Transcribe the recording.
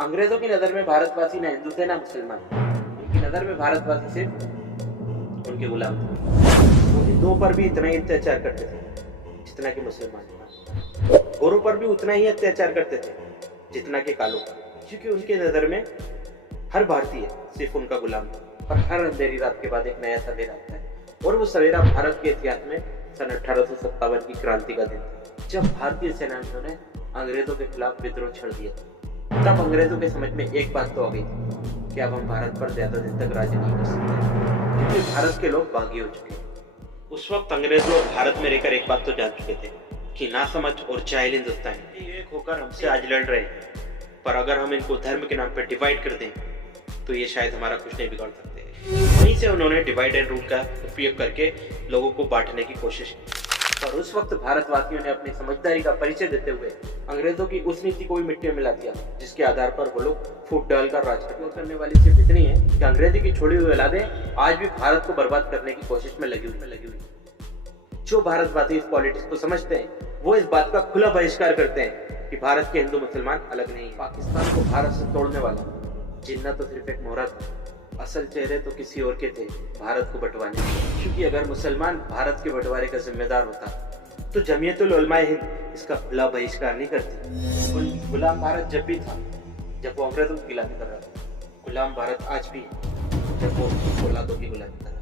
अंग्रेजों की नज़र में भारतवासी ना हिंदू थे ना मुसलमान। उनकी नज़र में भारतवासी सिर्फ उनके गुलाम थे। वो हिंदुओं पर भी इतना ही अत्याचार करते थे जितना कि मुसलमान पर। गोरों पर भी उतना ही अत्याचार करते थे जितना कि कालों पर, क्योंकि उनके नज़र में हर भारतीय सिर्फ उनका गुलाम था। और हर अंधेरी रात के बाद एक नया सवेरा आता है, और वो सवेरा भारत के इतिहास में सन 1857 की क्रांति का दिन था, जब भारतीय सेनानियों ने अंग्रेजों के खिलाफ विद्रोह छेड़ दिया। तब अंग्रेजों के समझ में एक बात तो आ गई थी कि अब हम भारत पर ज्यादा दिन तक राज नहीं कर सकते, क्योंकि भारत के लोग बागी हो चुके हैं। उस वक्त अंग्रेज लोग भारत में रहकर एक बात तो जान चुके थे कि नासमझ और जाहिल हिंदुस्तान एक होकर हमसे आज लड़ रहे हैं, पर अगर हम इनको धर्म के नाम पर डिवाइड कर दें तो ये शायद हमारा कुछ नहीं बिगाड़ सकते। वहीं से उन्होंने डिवाइड एंड रूल का उपयोग करके लोगों को बांटने की कोशिश की। और उस वक्त भारतवासियों ने अपनी समझदारी का परिचय देते हुए अंग्रेजों की उस नीति को भी मिट्टी में मिला दिया जिसके आधार पर वो लोग फूट डालकर राज करने वाली सिर्फ इतनी है कि अंग्रेजी की छोड़ी हुई औलादें आज भी भारत को बर्बाद करने की कोशिश में लगी हुई। जो भारतवासी इस पॉलिटिक्स को समझते हैं वो इस बात का खुला बहिष्कार करते हैं कि भारत के हिंदू मुसलमान अलग नहीं। पाकिस्तान को भारत से तोड़ने वाला जिन्ना तो सिर्फ एक मोहरा था, असल चेहरे तो किसी और के थे, भारत को बंटवाने के। क्योंकि अगर मुसलमान भारत के बंटवारे का जिम्मेदार होता तो जमीयतुल उलमाए हिंद इसका खुला बहिष्कार नहीं करती। गुलाम भारत जब भी था जब वो अंग्रेजों की गुलामी कर रहा था, गुलाम भारत आज भी है जब वो औलादों की गुलामी कर रहा है।